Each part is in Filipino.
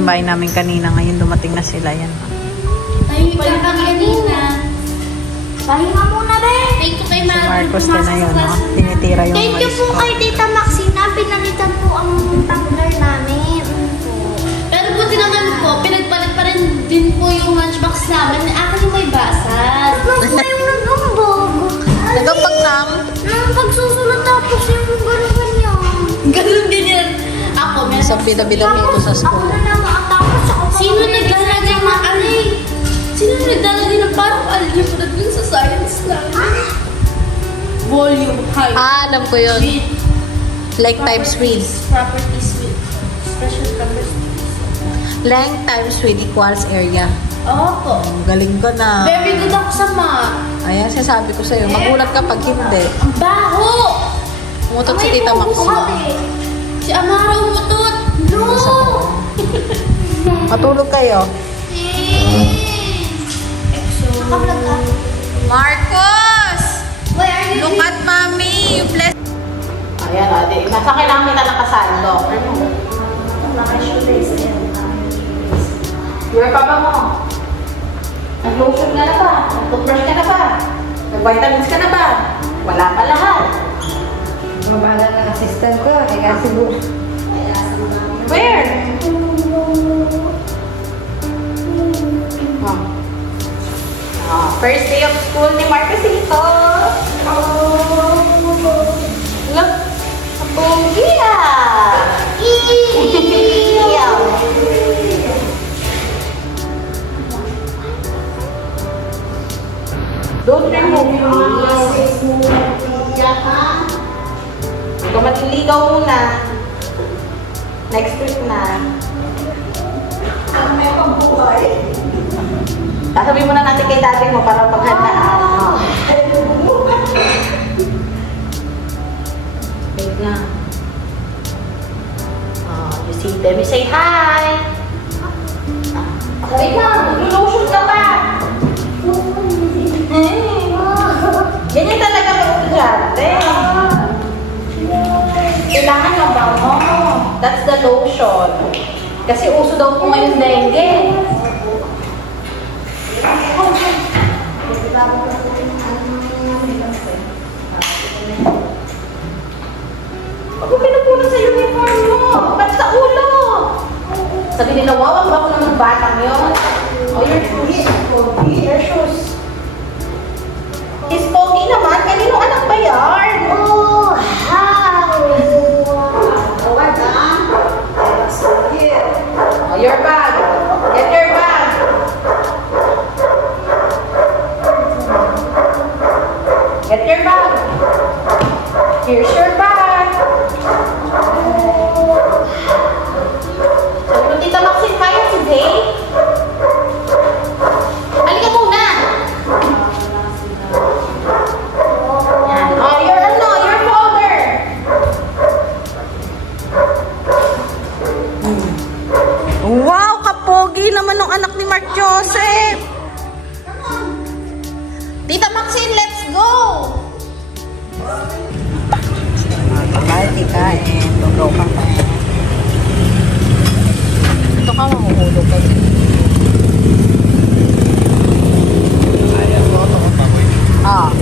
timbahin namin kanina. Ngayon dumating na sila. Yan. Tahimik ka kanina. Pahinga muna, be. Thank you kay Si Marcos din na yun, no? Tinitira yung thank you po kay Tita Maxina. Pinalitan po ang tumbler namin. Pero buti naman po, pinagpalit pa rin din po yung lunchbox namin. Akin yung may basag. Mas na yung nagambog. Nagambag lang? Nang pagsusulat tapos yung gano'n-ganyan. Gano'n-ganyan. Ako, meron. Sa pinabilang nito sa school. Ako na nakatapos ako. Sino naglalagay na alay? Sino naglalagay na parang algebra dun sa science lang? Volume, height. Alam ko yun. Width. Like times width. Properties with special numbers. Length times width equals area. Opo. Galing ko na. Very good ako sa math. Ayan, sinasabi ko sa'yo. Magulat ka pag hindi. Ang baho! Umutot si Tita Maxina. Si Amara umutot. No! Matulog kayo. Naka-vlog ka? Marcos! Why are you Look at mommy! You bless... Ayan, ate. Nasa kailangan kita nakasando. Naka-shoelace yan. Your papa mo. Nag-lotion ka na ba? Nag-toothbrush ka na ba? Nag-vitamins ka na ba? Wala pa lahat. Mabahala ng assistant ko. Kasi Where? First day of school ni Marcosito. Look, sa pogi Don't remove please. Ikaw matiligaw muna. Next week na. May pambuhay. Sasabihin muna natin kay dati mo para paghandaan. Wait lang. You see them, you say hi. Wait lang, mag-lotion ka pa. Ganyan talaga mag-estudyante. Kailangan yung bango. That's the lotion. Kasi uso daw po ngayon dengue. Huwag mo pinupunan sa uniform mo. Ba't sa ulo? Sabi nila, wow, ang bako naman batang yun. Oh, your shoes. Your shoes. Is pogi naman? Kanino anak ba yan? Oh, how? Oh, your bag. Get your bag. Get your bag. Here's your bag. Sabi ko, Tita Maxine, kaya si Zay? Halika muna. Yan. Oh, your folder. Wow, kapogi naman ng anak ni Mark Joseph. Tita Maxine, let's go! Bye, kain. Lugaw ka pa. Ito ka, mahuhulog ka. Ah.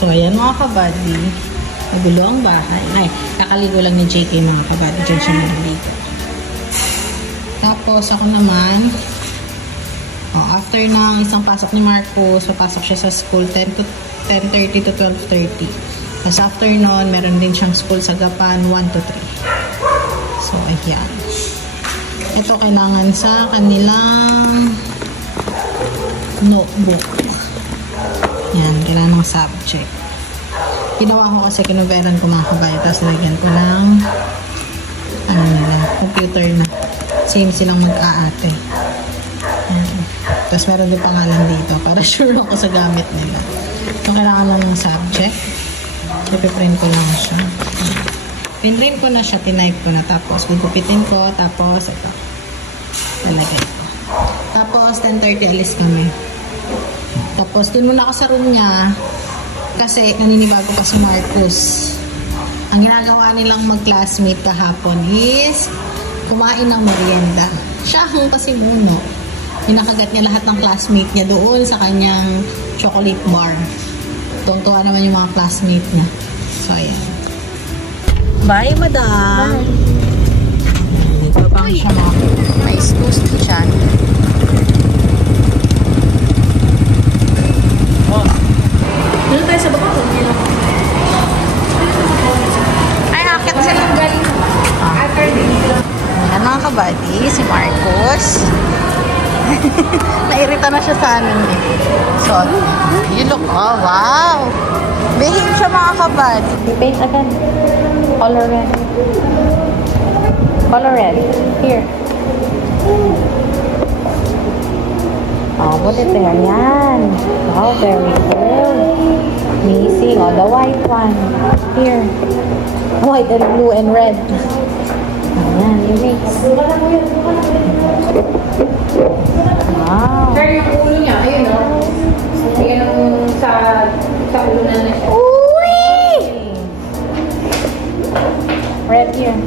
So, ayan mga kabady. Nagulo ang bahay. Ay, kakaligo lang ni JK mga kabady. Diyan siya naligo. Tapos, ako naman, after ng isang pasok ni Marcos, papasok siya sa school 10:30 to 12:30. Tapos, after nun, meron din siyang school sa Gapan 1 to 3. So, ayan. Ito kailangan sa kanilang notebook. Yan, kailangan ng subject. Ginawa ko kasi kinuveran ko mga kabayo. Tapos lagyan ko ng computer na. Same silang mag-aate. Yan. Tapos meron din pangalan dito para sure ako sa gamit nila. So, kailangan lang ng subject. Ipiprint ko lang siya. Pinrint ko na siya, tinype ko na. Tapos, gugupitin ko. Tapos, ito. Talagay ko. Tapos, 10:30 alis kami. Tapos, dun muna ako sa room niya. Kasi, naninibago pa si Marcus. Ang ginagawa nilang mag-classmate kahapon is kumain ng merienda. Siya ang pasimuno. Pinakagat niya lahat ng classmate niya doon sa kanyang chocolate bar. Tuwang-tuwa naman yung mga classmate niya. So, ayan. Bye, madam! Bye! Nagpapang siya mga nice toast siya. Doon tayo sa baba. Ay, nakakit sila. Ayan mga kabady, si Marcos. Nairita na siya sa amin eh. So, you look, oh wow! Behave siya mga kabady. Paint again. Color red. Color red. Here. Oh, put it there. Yan. Wow, very good. Missing. Oh, the white one. Here. White and blue and red. Ayan, you mix. Wow. Sir, yung ulo niya, ayun o. Ayun sa ulo na siya. Uy! Red here.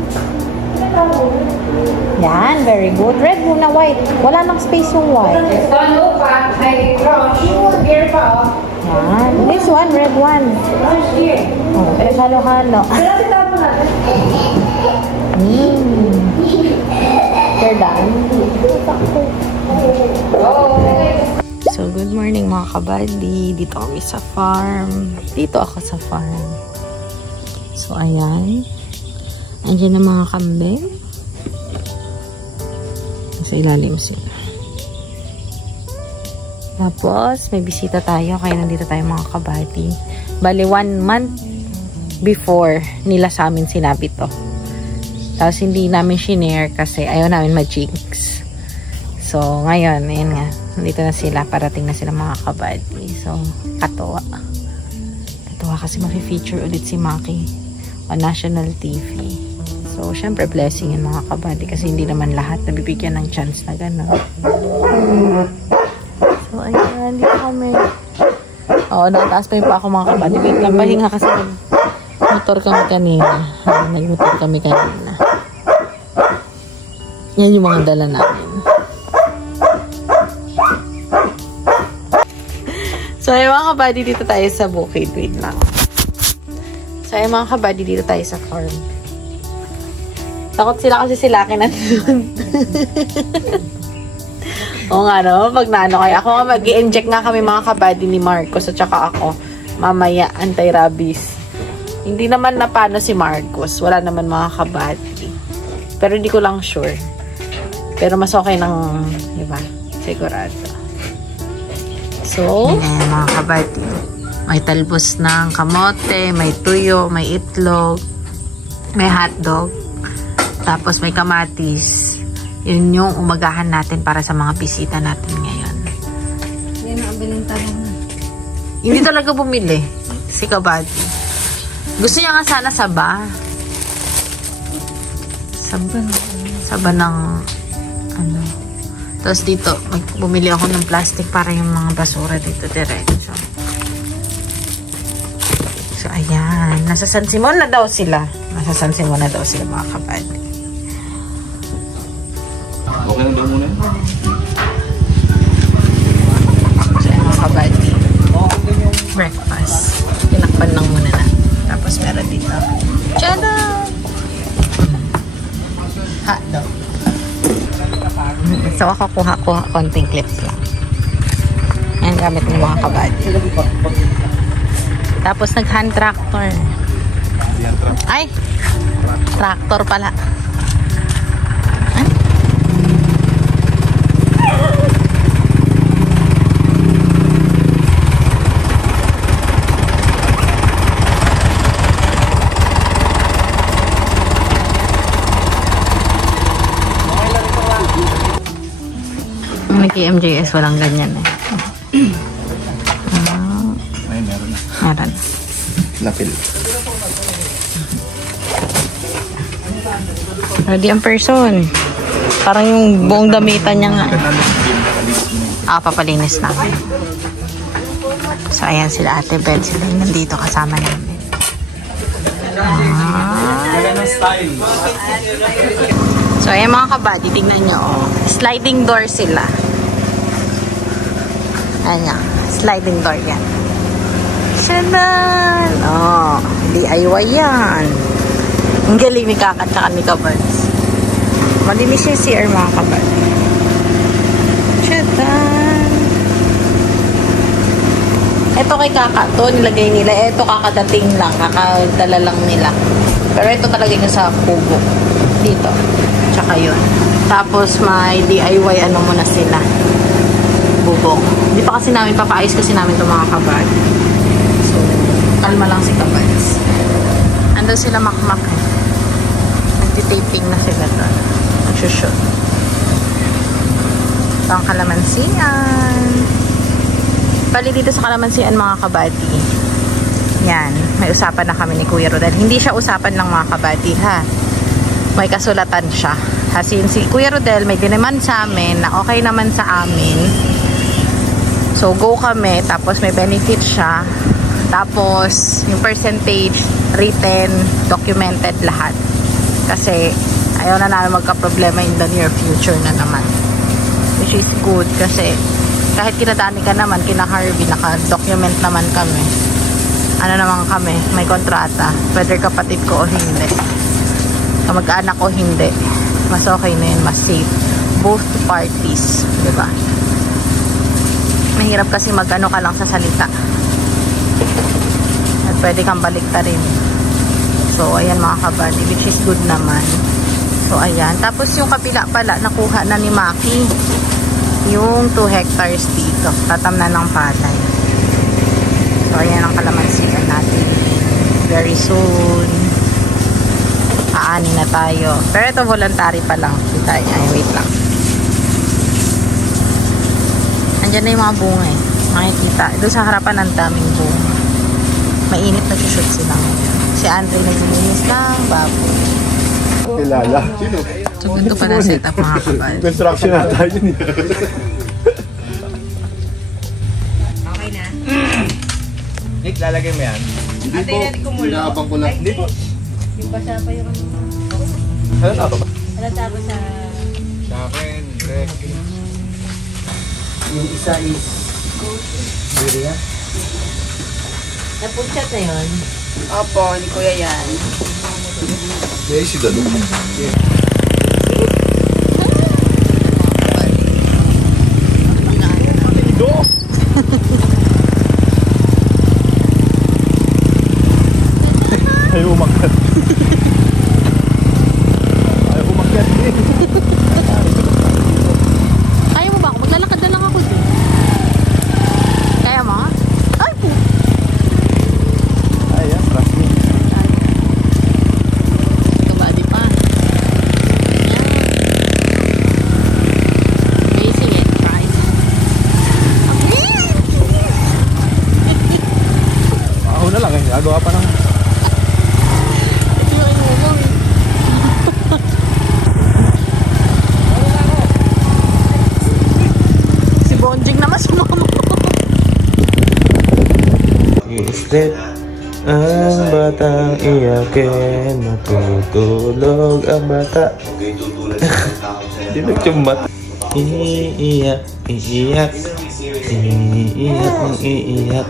Yan, very good. Red muna, white. Wala nang space yung white. Ano pa? Ay, Rosh. Here pa o. Yan. This one, red one. Rosh here. Oh, halo-halo. You're done. So, good morning mga kabady. Dito kami sa farm. Dito ako sa farm. So, ayan. Andiyan na mga kambing. Nasa ilalim sila. Tapos, may bisita tayo. Kaya nandito tayo mga kabady. Bali, 1 month before nila sa amin sinabi to. Tapos, hindi namin shinare kasi ayaw namin ma-jinx. So, ngayon, ayan nga. Nandito na sila. Parating na sila mga kabady. So, katuwa. Katuwa kasi mafe-feature ulit si Maki on national TV. So, syempre, blessing yan mga kabady. Kasi hindi naman lahat nabibigyan ng chance na gano'n. So, ayan. Dito kami. Oo, nataas pa yung pa ako mga kabady. Wait lang, pahinga kasi nag-motor kami kanina. Nag-motor kami kanina. Yan yung mga dala namin. So, ayun mga kabady, dito tayo sa bukid. Wait lang. So, ayun mga kabady, dito tayo sa farm. Takot sila kasi sila kinandun. Oo nga no, pag naano kayo. Ako nga mag-i-inject nga kami mga kabady ni Marcos at saka ako. Mamaya, anti-rabies. Hindi naman na paano si Marcos. Wala naman mga kabady. Pero hindi ko lang sure. Pero mas okay ng, diba? Sigurado. So, ayan mga kabady. May talbos ng kamote, may tuyo, may itlog, may hotdog, tapos may kamatis. Yun yung umagahan natin para sa mga bisita natin ngayon. Yan ang biling tanong. Hindi talaga bumili si kabady. Gusto niya nga sana saba. Saba ng ano. Tapos dito, bumili ako ng plastic para yung mga basura dito diretso. So, ayan. Nasa San Simon na daw sila. Nasa San Simon na daw sila mga kabady. Okay lang daw muna yun? So, ayan mga kabady. Breakfast. Tinakpan lang muna na. Tapos meron dito. Cheddar! Hotdog. So, ako kuha konting clips lang. Yan, gamit ng mga kabady. Tapos, nag-hand tractor. Ay! Tractor pala. Ay. KMJS walang ganyan eh. Ay, meron na. Meron. Lapil. Ready ang person. Parang yung buong damitan niya nga. Papalinis na. So, ayan sila Ate Bel. Sila yung nandito kasama namin. So, ayan mga kabady. Tingnan nyo. Oh. Sliding door sila. Ayan. Sliding door yan. Shanan! Oh, DIY yan. Ang galing ni Kaka tsaka ni Kabards. Malinis yung CR mga kabady. Shanan! Ito kay Kaka to, nilagay nila. Ito kakadating lang, kakadala lang nila. Pero ito talaga yung sa kubo. Dito. Tsaka yun. Tapos may DIY ano muna sila. Bubong. Hindi pa kasi namin papaayos kasi namin itong mga kabag. So, kalma lang si Kabads. Andun sila makmak eh. Nagtitaping na sila doon. Nagsushoot. Ito ang kalamansian. Bali dito sa kalamansian mga kabati. Yan. May usapan na kami ni Kuya Rodel. Hindi siya usapan lang mga kabati ha. May kasulatan siya. Kasi si Kuya Rodel may dinaman sa amin na okay naman sa amin. So go kami. Tapos may benefit siya. Tapos yung percentage written, documented lahat. Kasi ayaw na namin magka-problema in the near future na naman. Which is good kasi kahit kinadani ka naman, kina Harvey, naka-document naman kami. Ano naman kami, may kontrata. Whether kapatid ko o hindi. Kamag-anak o hindi. Mas okay na yun, mas safe. Both parties, diba? Mahirap kasi mag-ano ka lang sa salita. At pwede kang balikta rin. So, ayan mga kabady, which is good naman. So, ayan. Tapos yung kapila pala, nakuha na ni Maki. Yung 2 hectares dito. Tatamnan ng palay. So, ayan ang kalamansigan natin. Very soon. Aani na tayo. Pero ito voluntary pa lang. Kita niya. Ay, wait lang. Andyan na yung mga bunga eh. Makikita. Doon sa harapan ang daming bunga. Mainit na shoot sila. Si Andre naglilinis ng baboy. Kilala. Sino? So, ganito pa na setup mga kabal. Construction na tayo yun. Okay na. Nick, lalagay mo yan. Ate, yan kumulo. Inaabang ko lang. Hindi po. Yung basa pa yung ano. Halata ba? Halata ba sa... Sa akin, Greg. Yung isa is Biria. Naputchat na yun? Opo, ni Kuya yan. May si Dalo. Ayaw umakyat. Ayaw umakyat din. Kaya mo ba ako? Maglalakad na lang ako din. Kaya mo? Ay po! Ayan, trust me. Kabady pa. Amazing eh. Try. Ako na lang eh. Gagawa pa ng... Ito yung inumong eh. Si Bonjing naman sumama. Instead, ang batang iyakin, matutulog ang bata. Di nagtsumat. Iiyak, iiyak, iiyak, ang iiyak.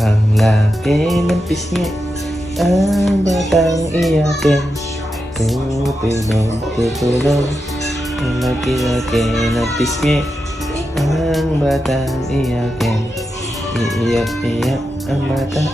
Ang laki ng pisngi, ang batang iyakin. Tutulog, tutulog, ang laki-laki ng pisngi, ang batang iyakin. Iiyak, iyak ang bata.